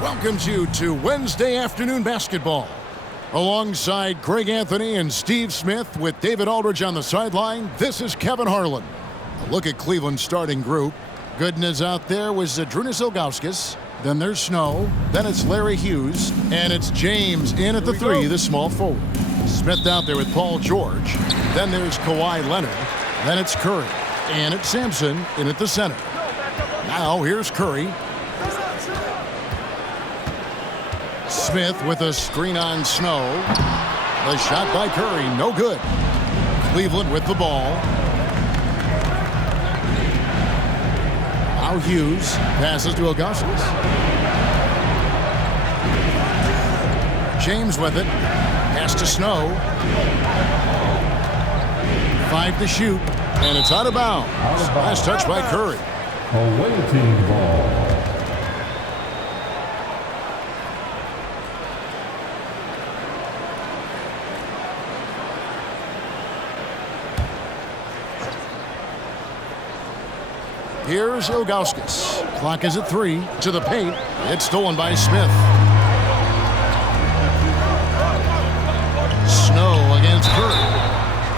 welcomes you to Wednesday afternoon basketball. Alongside Greg Anthony and Steve Smith with David Aldridge on the sideline, this is Kevin Harlan. A look at Cleveland's starting group. Goodness out there was Zadrunas Ilgauskas. Then there's Snow. Then it's Larry Hughes. And it's James in at the three, the small forward. Smith out there with Paul George. Then there's Kawhi Leonard. Then it's Curry. And it's Sampson in at the center. Now here's Curry. Smith with a screen on Snow. The shot by Curry, no good. Cleveland with the ball. Now Hughes passes to Ilgauskas. James with it. Pass to Snow. 5 to shoot. And it's out of bounds. Last touch by Curry. Away team ball. Here's Ilgauskas. Clock is at 3. To the paint. It's stolen by Smith. Snow against Curry.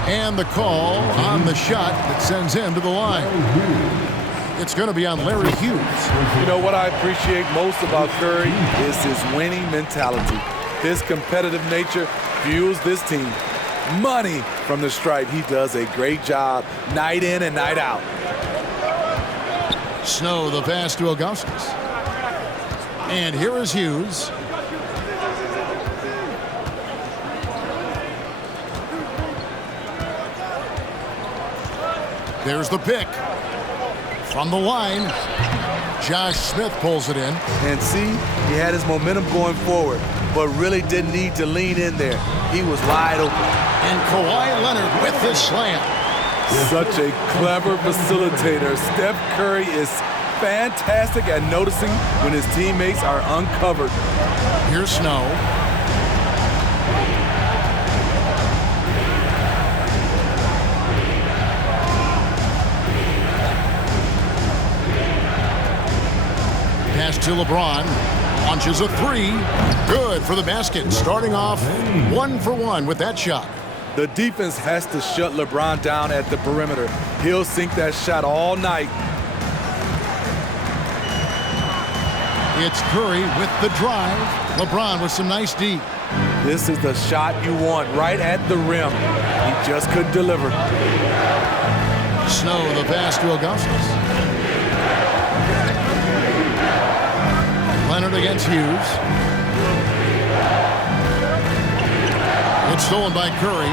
And the call on the shot that sends him to the line. It's going to be on Larry Hughes. You know what I appreciate most about Curry is his winning mentality. His competitive nature fuels this team. Money from the stripe. He does a great job night in and night out. Snow the pass to Ilgauskas. And here is Hughes. There's the pick. From the line, Josh Smith pulls it in. And see, he had his momentum going forward, but really didn't need to lean in there. He was wide open. And Kawhi Leonard with the slam. Such a clever facilitator. Steph Curry is fantastic at noticing when his teammates are uncovered. Here's Snow. Pass to LeBron. Launches a 3. Good for the basket. Starting off 1 for 1 with that shot. The defense has to shut LeBron down at the perimeter. He'll sink that shot all night. It's Curry with the drive. LeBron with some nice D. This is the shot you want right at the rim. He just couldn't deliver. Snow the pass to Ilgauskas. Leonard against Hughes. It's stolen by Curry.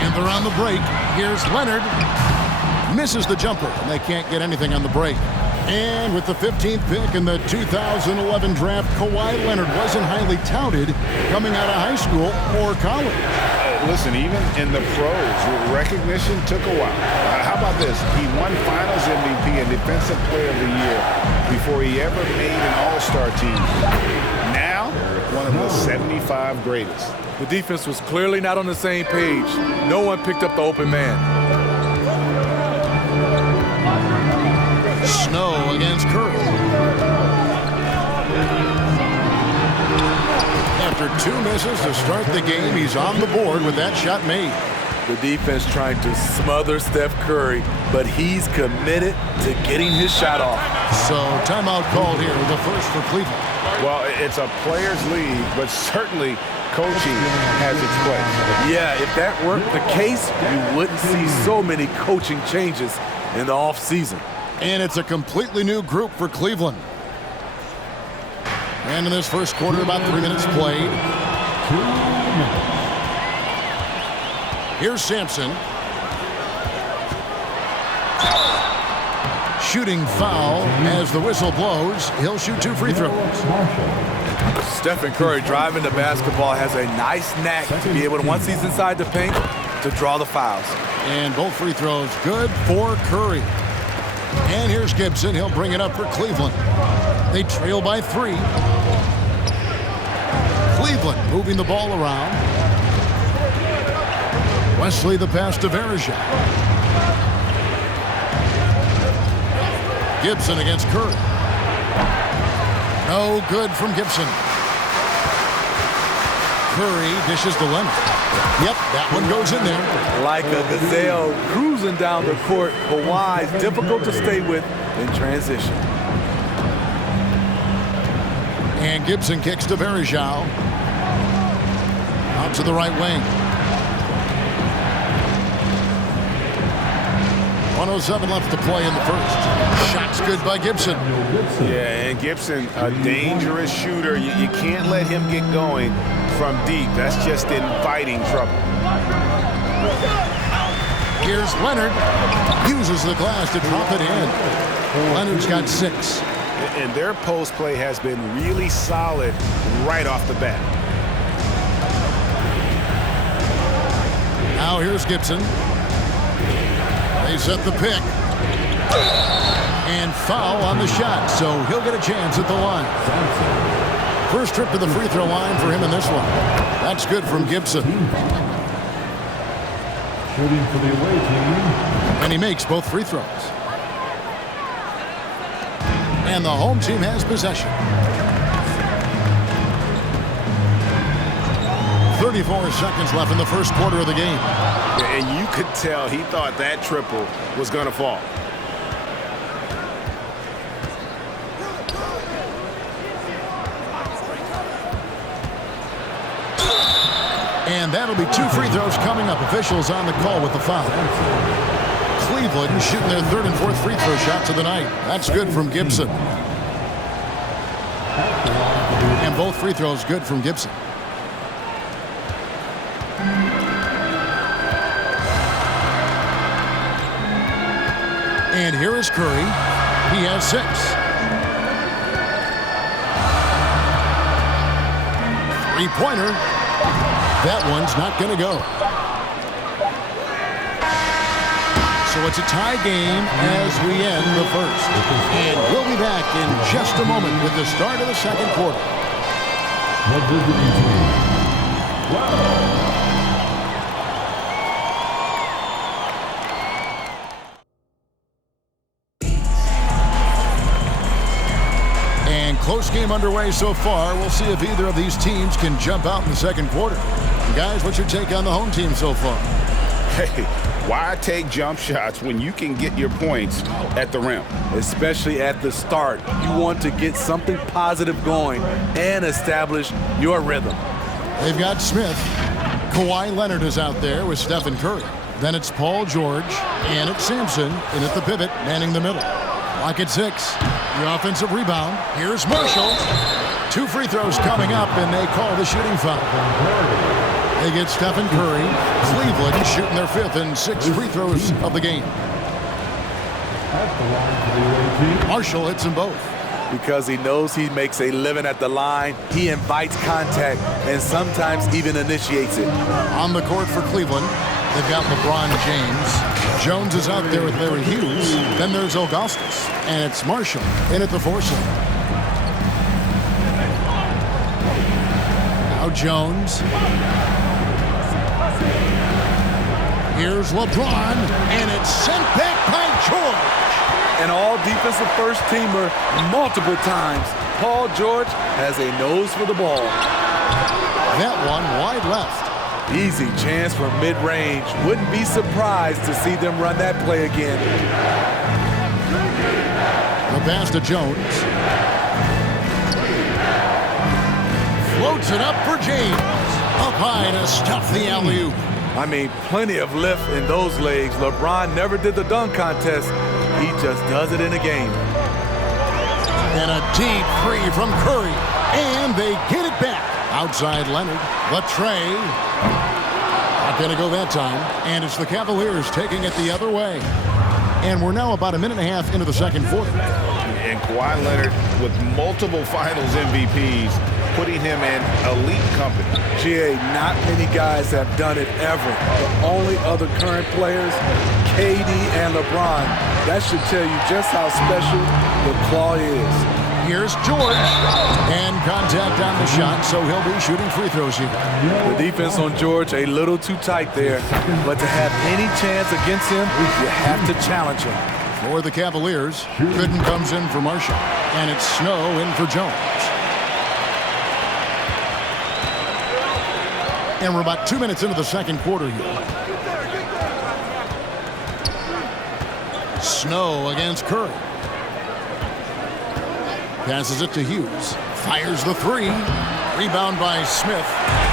And they're on the break. Here's Leonard. Misses the jumper, and they can't get anything on the break. And with the 15th pick in the 2011 draft, Kawhi Leonard wasn't highly touted coming out of high school or college. Listen, even in the pros, recognition took a while. How about this? He won Finals MVP and Defensive Player of the Year before he ever made an All-Star team. Now, one of the 75 greatest. The defense was clearly not on the same page. No one picked up the open man. Snow against Curry. After 2 misses to start the game, he's on the board with that shot made. The defense trying to smother Steph Curry, but he's committed to getting his shot off. So timeout called here with the first for Cleveland. Well, it's a players' league, but certainly coaching has its place. Yeah, if that weren't the case, you wouldn't see so many coaching changes in the offseason. And it's a completely new group for Cleveland. And in this first quarter, about 3 minutes played. Here's Sampson. Shooting foul as the whistle blows. He'll shoot 2 free throws. Stephen Curry driving the basketball has a nice knack to be able to, once he's inside the paint, to draw the fouls. And both free throws good for Curry. And here's Gibson. He'll bring it up for Cleveland. They trail by 3. Cleveland moving the ball around. Wesley the pass to Verja. Gibson against Curry. No good from Gibson. Curry dishes to Lenard. Yep, that one goes in there. Like a gazelle cruising down the court. Kawhi's difficult to stay with in transition. And Gibson kicks to Varejao. Out to the right wing. 1:07 left to play in the first. Shot's good by Gibson. Yeah, and Gibson, a dangerous shooter. You can't let him get going from deep. That's just inviting trouble. Here's Lenard. Uses the glass to drop it in. Leonard's got 6. And their post play has been really solid right off the bat. Now here's Gibson. They set the pick. And foul on the shot, so he'll get a chance at the line. First trip to the free throw line for him in this one. That's good from Gibson. Shooting for the away team. And he makes both free throws. And the home team has possession. 34 seconds left in the first quarter of the game. And you could tell he thought that triple was going to fall. And that'll be 2 free throws coming up. Officials on the call with the foul. Cleveland shooting their 3rd and 4th free throw shots of the night. That's good from Gibson. And both free throws good from Gibson. And here is Curry. He has 6. Three-pointer. That one's not going to go. So it's a tie game as we end the first. And we'll be back in just a moment with the start of the second quarter. The visiting team. Wow. And close game underway so far. We'll see if either of these teams can jump out in the second quarter. Guys, what's your take on the home team so far? Hey, why take jump shots when you can get your points at the rim? Especially at the start. You want to get something positive going and establish your rhythm. They've got Smith. Kawhi Leonard is out there with Stephen Curry. Then it's Paul George, and it's Sampson in at the pivot, manning the middle. Lock at 6. The offensive rebound. Here's Marshall. 2 free throws coming up, and they call the shooting foul. They get Stephen Curry. Cleveland shooting their 5th and 6th free throws of the game. Marshall hits them both. Because he knows he makes a living at the line, he invites contact and sometimes even initiates it. On the court for Cleveland, they've got LeBron James. Jones is out there with Larry Hughes. Then there's Augustus. And it's Marshall in at the 4 slot. Now Jones. Here's LeBron, and it's sent back by George. An all-defensive first-teamer multiple times. Paul George has a nose for the ball. That one wide left. Easy chance for mid-range. Wouldn't be surprised to see them run that play again. The pass to Jones. Floats it up for James. Up high to stuff the alley-oop. I mean, plenty of lift in those legs. LeBron never did the dunk contest. He just does it in a game. And a deep 3 from Curry. And they get it back. Outside Lenard. Latrey. Not going to go that time. And it's the Cavaliers taking it the other way. And we're now about a minute and a half into the second quarter. And Kawhi Leonard with multiple finals MVPs, putting him in elite company. GA, not many guys have done it ever. The only other current players, KD and LeBron. That should tell you just how special the Claw is. Here's George. And contact on the shot, so he'll be shooting free throws here. The defense on George a little too tight there. But to have any chance against him, you have to challenge him. For the Cavaliers, Gooden comes in for Marshall. And it's Snow in for Jones. And we're about 2 minutes into the second quarter here. Snow against Curry. Passes it to Hughes. Fires the three. Rebound by Smith.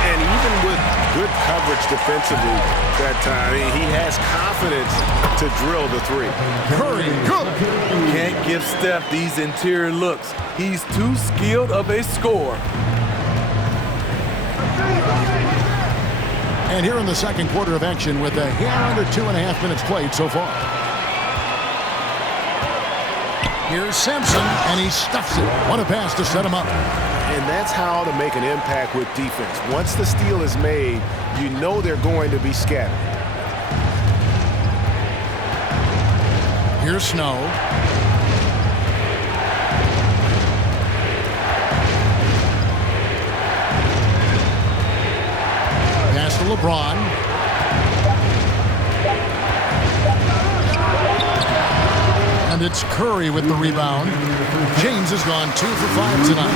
And even with good coverage defensively that time, he has confidence to drill the three. Curry, good. Can't give Steph these interior looks. He's too skilled of a scorer. And here in the second quarter of action with a hair under 2.5 minutes played so far. Here's Sampson, and he stuffs it. What a pass to set him up. And that's how to make an impact with defense. Once the steal is made, you know they're going to be scattered. Here's Snow. Pass to LeBron. And it's Curry with the rebound. James has gone 2 for 5 tonight.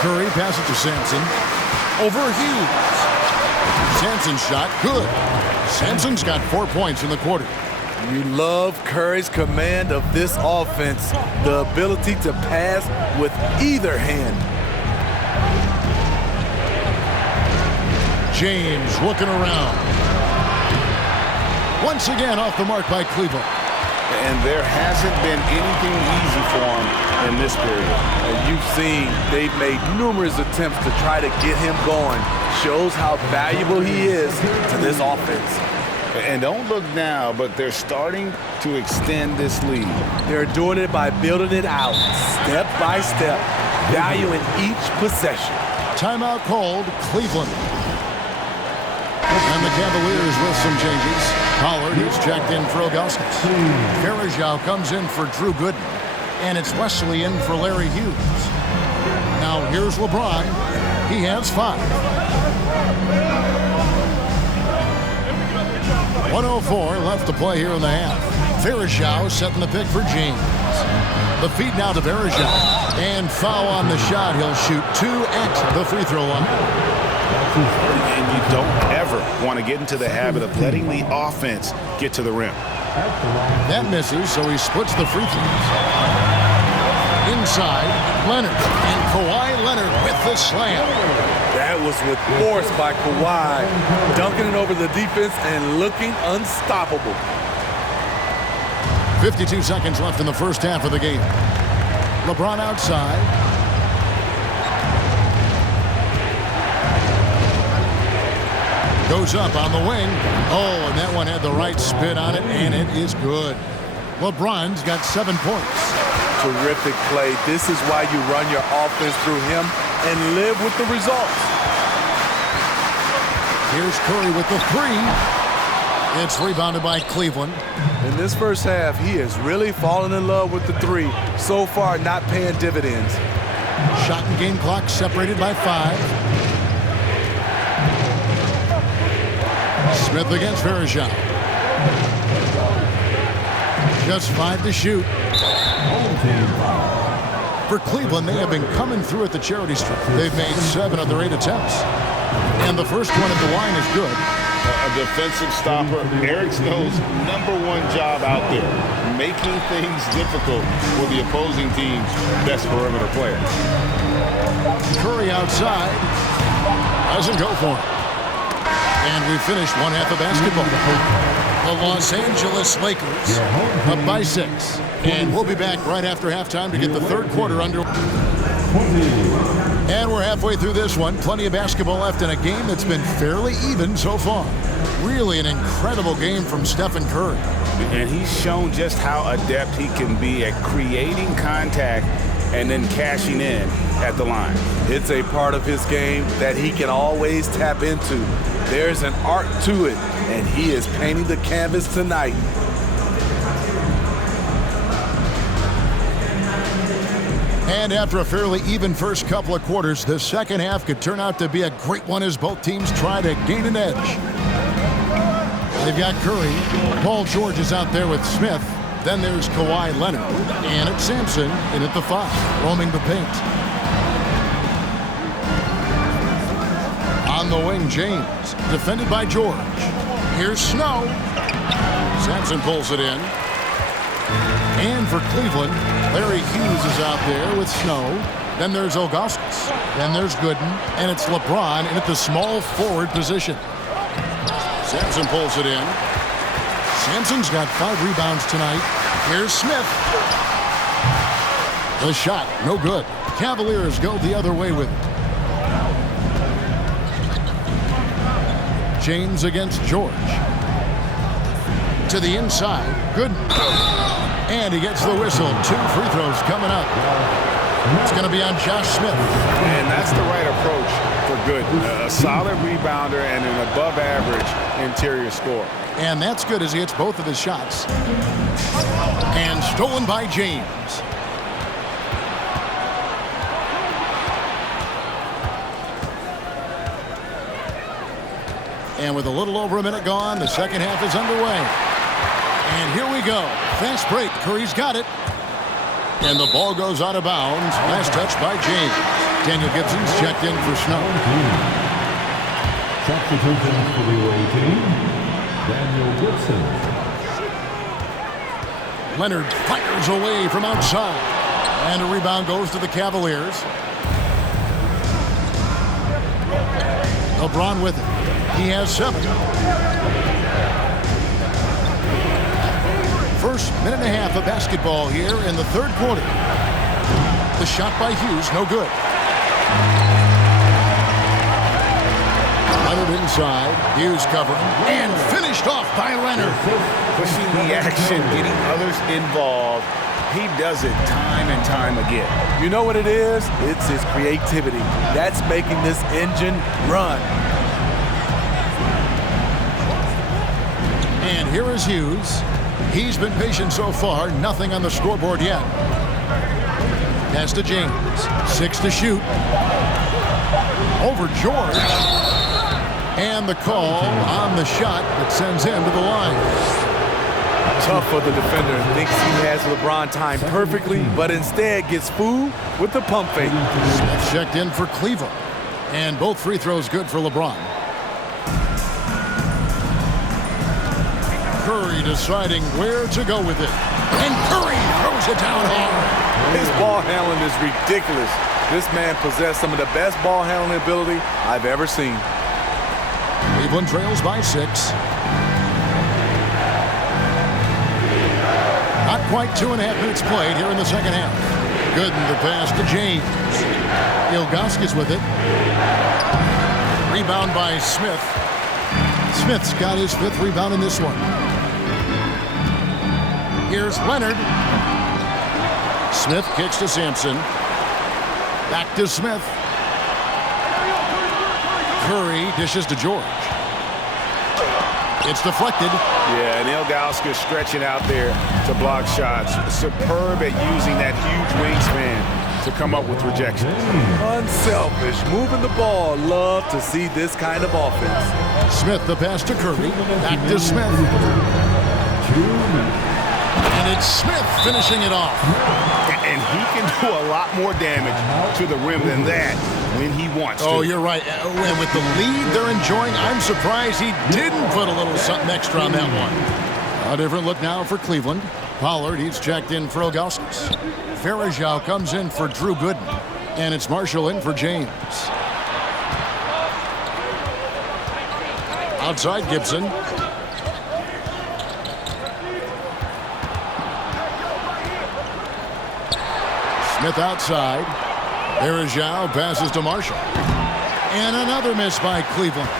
Curry passes it to Sampson. Over Hughes. Sampson's shot, good. Sampson's got 4 points in the quarter. You love Curry's command of this offense, the ability to pass with either hand. James looking around. Once again off the mark by Cleveland. And there hasn't been anything easy for him in this period. And you've seen they've made numerous attempts to try to get him going. Shows how valuable he is to this offense. And don't look now, but they're starting to extend this lead. They're doing it by building it out, step by step, valuing each possession. Timeout called, Cleveland. And the Cavaliers with some changes. Pollard, he's checked in for Augustus. Farajao comes in for Drew Gooden. And it's Wesley in for Larry Hughes. Now here's LeBron. He has 5. 1:04 left to play here in the half. Farajao setting the pick for James. The feed now to Farajao. And foul on the shot. He'll shoot 2 at the free throw line. And you don't ever want to get into the habit of letting the offense get to the rim. That misses, so he splits the free throws. Inside, Lenard. And Kawhi Leonard with the slam. That was with force by Kawhi, dunking it over the defense and looking unstoppable. 52 seconds left in the first half of the game. LeBron outside. Goes up on the wing. Oh, and that one had the right spin on it, and it is good. LeBron's got 7 points. Terrific play. This is why you run your offense through him and live with the results. Here's Curry with the 3. It's rebounded by Cleveland. In this first half, he has really fallen in love with the 3. So far, not paying dividends. Shot and game clock separated by 5. Smith against Farajao. Just 5 to shoot. For Cleveland, they have been coming through at the charity stripe. They've made 7 of their 8 attempts. And the first one at the line is good. A defensive stopper. Eric Snow's #1 job out there, making things difficult for the opposing team's best perimeter player. Curry outside. Doesn't go for it. And we finished one half of basketball. The Los Angeles Lakers up by 6. And we'll be back right after halftime to get the third quarter under. And we're halfway through this one. Plenty of basketball left in a game that's been fairly even so far. Really an incredible game from Stephen Curry. And he's shown just how adept he can be at creating contact and then cashing in at the line. It's a part of his game that he can always tap into. There's an art to it, and he is painting the canvas tonight. And after a fairly even first couple of quarters, the second half could turn out to be a great one as both teams try to gain an edge. They've got Curry. Paul George is out there with Smith. Then there's Kawhi Leonard. And it's Sampson in at the 5, roaming the paint. On the wing, James, defended by George. Here's Snow. Sampson pulls it in. And for Cleveland, Larry Hughes is out there with Snow. Then there's Ilgauskas. Then there's Gooden. And it's LeBron in at the small forward position. Sampson pulls it in. Sampson's got 5 rebounds tonight. Here's Smith. The shot, no good. Cavaliers go the other way with it. James against George. To the inside. Gooden. And he gets the whistle. 2 free throws coming up. It's going to be on Josh Smith. And that's the right approach for Gooden. A solid rebounder and an above-average interior scorer. And that's good as he hits both of his shots. And stolen by James. And with a little over a minute gone, the second half is underway. And here we go. Fast break. Curry's got it. And the ball goes out of bounds. Last touch by James. Daniel Gibson's checked in for Snow. Substitution for the away team, Daniel Gibson. Lenard fires away from outside. And a rebound goes to the Cavaliers. LeBron with it. He has 7. First minute and a half of basketball here in the third quarter. The shot by Hughes, no good. Leonard inside. Hughes covering. And finished off by Leonard. Pushing the action, getting others involved. He does it time and time again. You know what it is? It's his creativity. That's making this engine run. And here is Hughes. He's been patient so far. Nothing on the scoreboard yet. Pass to James. 6 to shoot. Over George. And the call on the shot that sends him to the line. Tough for the defender. Thinks he has LeBron timed perfectly, but instead gets fooled with the pump fake. Smith checked in for Cleveland. And both free throws good for LeBron. Curry deciding where to go with it. And Curry throws it down hard. His ball handling is ridiculous. This man possessed some of the best ball handling ability I've ever seen. Cleveland trails by 6. Not quite 2.5 minutes played here in the second half. Gooden the pass to James. Ilgauskas with it. Rebound by Smith. Smith's got his 5th rebound in this one. Here's Lenard. Smith kicks to Sampson. Back to Smith. Curry dishes to George. It's deflected. Yeah, and Ilgauskas stretching out there to block shots. Superb at using that huge wingspan to come up with rejections. Unselfish, moving the ball. Love to see this kind of offense. Smith the pass to Curry. Back to Smith. And it's Smith finishing it off. And he can do a lot more damage to the rim than that when he wants to. Oh, you're right. And with the lead they're enjoying, I'm surprised he didn't put a little something extra on that one. A different look now for Cleveland. Pollard, he's checked in for Ilgauskas. Farajau comes in for Drew Gooden. And it's Marshall in for James. Outside Gibson. Smith outside. Farajau passes to Marshall. And another miss by Cleveland.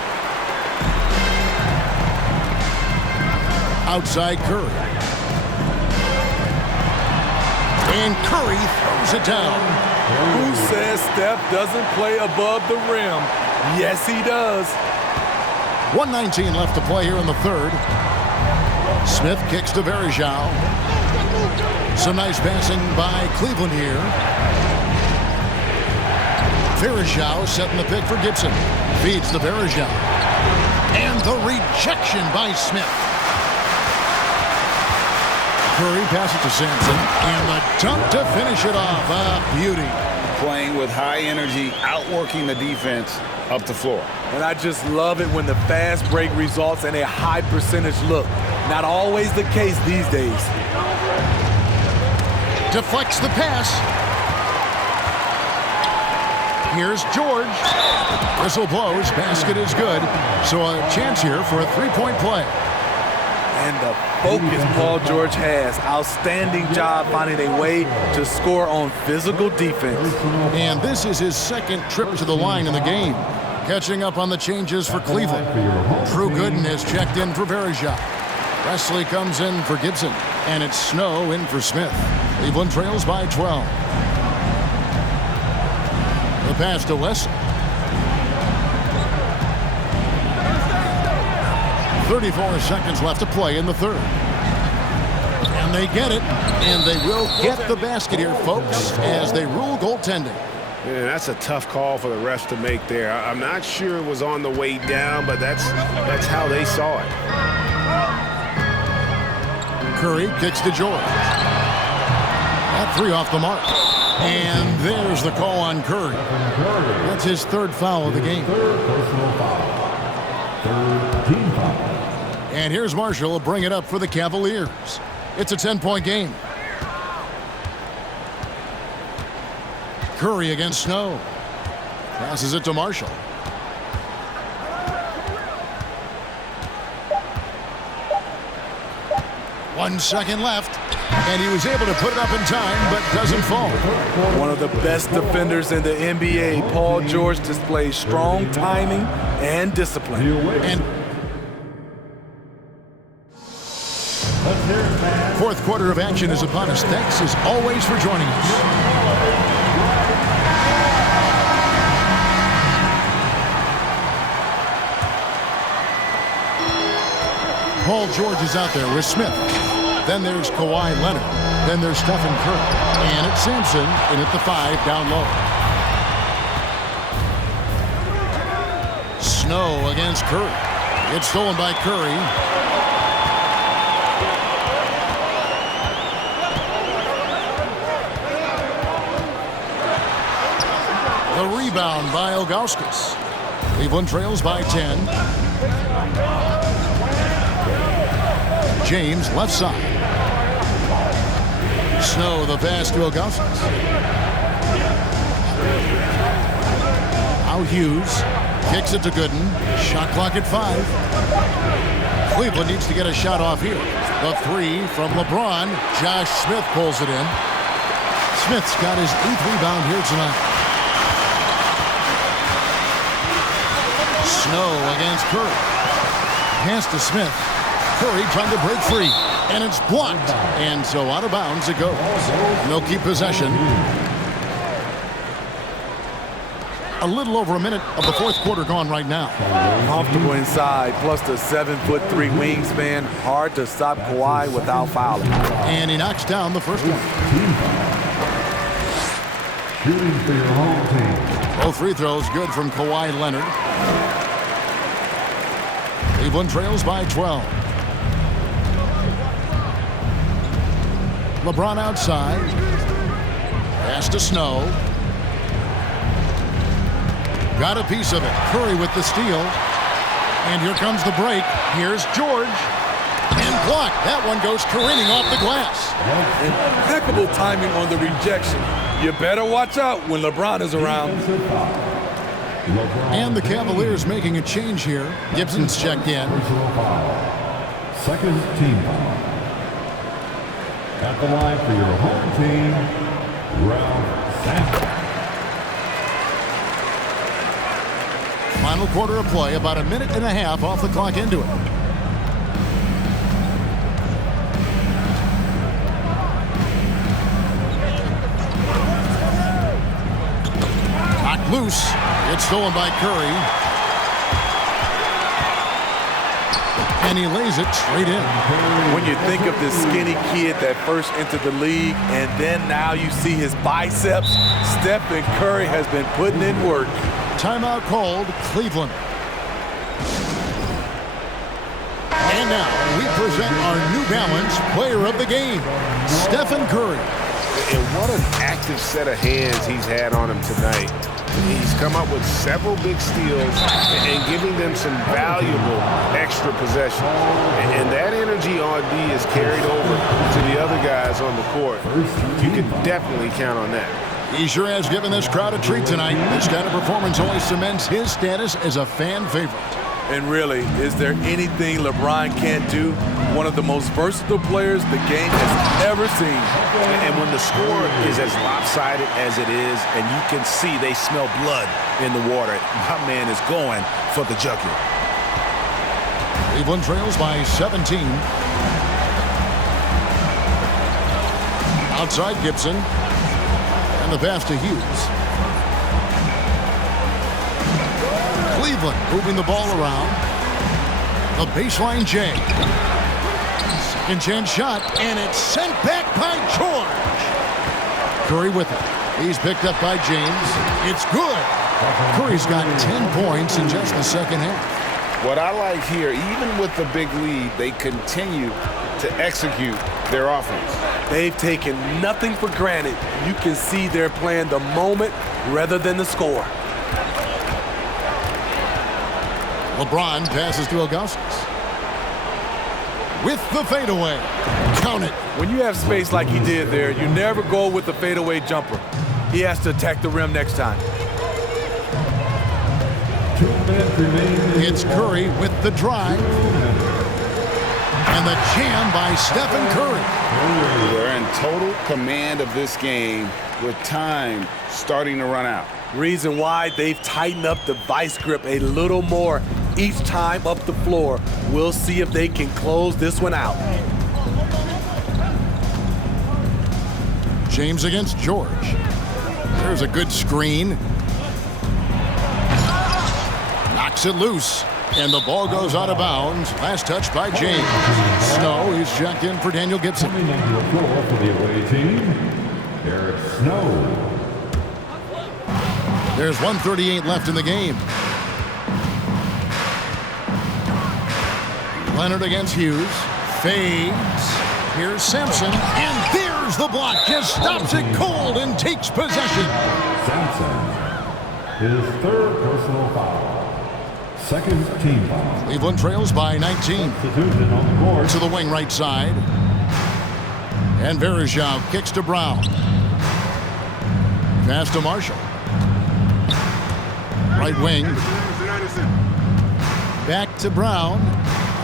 Outside Curry. And Curry throws it down. Who says Steph doesn't play above the rim? Yes, he does. 1:19 left to play here in the third. Smith kicks to Farajau. Some nice passing by Cleveland here. Farajau setting the pick for Gibson. Feeds to Farajau. And the rejection by Smith. Curry passes to Sampson. And the dunk to finish it off. A beauty. playing with high energy, outworking the defense up the floor. And I just love it when the fast break results in a high percentage look. Not always the case these days. Deflects the pass. Here's George. Whistle blows. Basket is good. So a chance here for a three-point play. And the focus Paul George has. Outstanding job finding a way to score on physical defense. And this is his second trip to the line in the game. Catching up on the changes for Cleveland. Drew Gooden has checked in for Verjao. Wesley comes in for Gibson. And it's Snow in for Smith. Cleveland trails by 12. The pass to Wesley. 34 seconds left to play in the third. And they get it. And they will get the basket here, folks, as they rule goaltending. Man, that's a tough call for the refs to make there. I'm not sure it was on the way down, but that's how they saw it. Curry kicks to George. That three off the mark. And there's the call on Curry. That's his third foul of the game. And here's Marshall will bring it up for the Cavaliers. It's a 10-point game. Curry against Snow. Passes it to Marshall. One second left. And he was able to put it up in time, but doesn't fall. One of the best defenders in the NBA, Paul George, displays strong timing and discipline. And fourth quarter of action is upon us. Thanks as always for joining us. Paul George is out there with Smith. Then there's Kawhi Leonard. Then there's Stephen Curry. And it's Sampson in at the 5 down low. Snow against Curry. It's stolen by Curry. The rebound by Ilgauskas. Cleveland trails by 10. James left side. Snow the pass to Ilgauskas. Now Hughes kicks it to Gooden. Shot clock at 5. Cleveland needs to get a shot off here. The three from LeBron. Josh Smith pulls it in. Smith's got his 8th rebound here tonight. Snow against Curry. Pass to Smith. Curry trying to break free. And it's blocked. And so out of bounds it goes. They'll keep possession. A little over a minute of the fourth quarter gone right now. Comfortable inside, plus the 7'3" wingspan. Hard to stop Kawhi without fouling. And he knocks down the first one. Shooting for your home team. Both free throws good from Kawhi Leonard. Cleveland trails by 12. LeBron outside. Pass to Snow. Got a piece of it. Curry with the steal. And here comes the break. Here's George. And blocked. That one goes careening off the glass. Impeccable timing on the rejection. You better watch out when LeBron is around. And the Cavaliers making a change here. Gibson's checked in. Second team foul. At the line for your home team, Ralph Sampson. Final quarter of play, about a minute and a half off the clock into it. Knocked loose. It's stolen by Curry. And he lays it straight in. When you think of this skinny kid that first entered the league, and then now you see his biceps, Stephen Curry has been putting in work. Timeout called, Cleveland. And now we present our New Balance player of the game, Stephen Curry. And what an active set of hands he's had on him tonight. He's come up with several big steals and giving them some valuable extra possessions. And that energy on D is carried over to the other guys on the court. You can definitely count on that. He sure has given this crowd a treat tonight. This kind of performance only cements his status as a fan favorite. And really, is there anything LeBron can't do? One of the most versatile players the game has ever seen. And when the score is as lopsided as it is, and you can see they smell blood in the water, my man is going for the jugular. Cleveland trails by 17. Outside Gibson. And the pass to Hughes. Cleveland moving the ball around. The baseline J. Second chance shot, and it's sent back by George. Curry with it. He's picked up by James. It's good. Curry's got 10 points in just the second half. What I like here, even with the big lead, they continue to execute their offense. They've taken nothing for granted. You can see they're playing the moment rather than the score. LeBron passes to Augustus. With the fadeaway. Count it. When you have space like he did there, you never go with the fadeaway jumper. He has to attack the rim next time. It's Curry with the drive. And the jam by Stephen Curry. They're in total command of this game with time starting to run out. Reason why, they've tightened up the vice grip a little more each time up the floor. We'll see if they can close this one out. James against George. There's a good screen. Knocks it loose. And the ball goes out of bounds. Last touch by James. Snow is checked in for Daniel Gibson. Coming into the floor for the away team, Eric Snow. There's 1:38 left in the game. Lenard against Hughes. Fades. Here's Sampson. And there's the block. Just stops it cold and takes possession. Sampson, his third personal foul. Second team foul. Cleveland trails by 19. Substitution on the court. To the wing right side. And Verejao kicks to Brown. Pass to Marshall. Right wing. Back to Brown.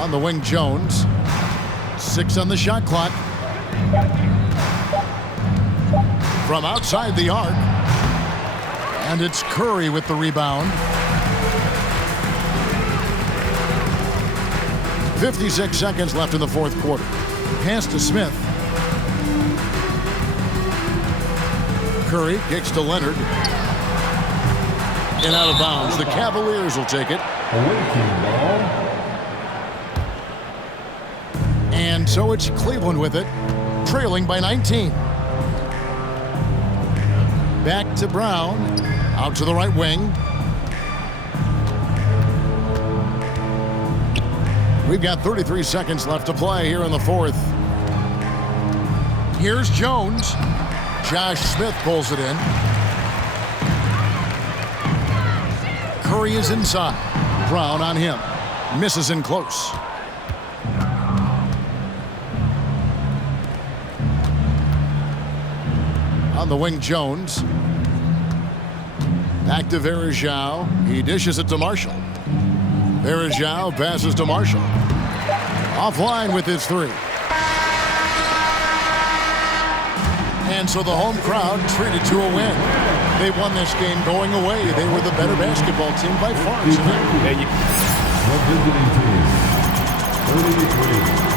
On the wing, Jones. 6 on the shot clock. From outside the arc. And it's Curry with the rebound. 56 seconds left in the fourth quarter. Pass to Smith. Curry kicks to Lenard. And out of bounds. The Cavaliers will take it. Away team ball. And so it's Cleveland with it, trailing by 19. Back to Brown. Out to the right wing. We've got 33 seconds left to play here in the fourth. Here's Jones. Josh Smith pulls it in. Curry is inside. Brown on him. Misses in close. On the wing, Jones. Back to Verejao. He dishes it to Marshall. Verejao passes to Marshall. Offline with his three. And so the home crowd treated to a win. They won this game going away. They were the better basketball team by far tonight. The visiting team, 33.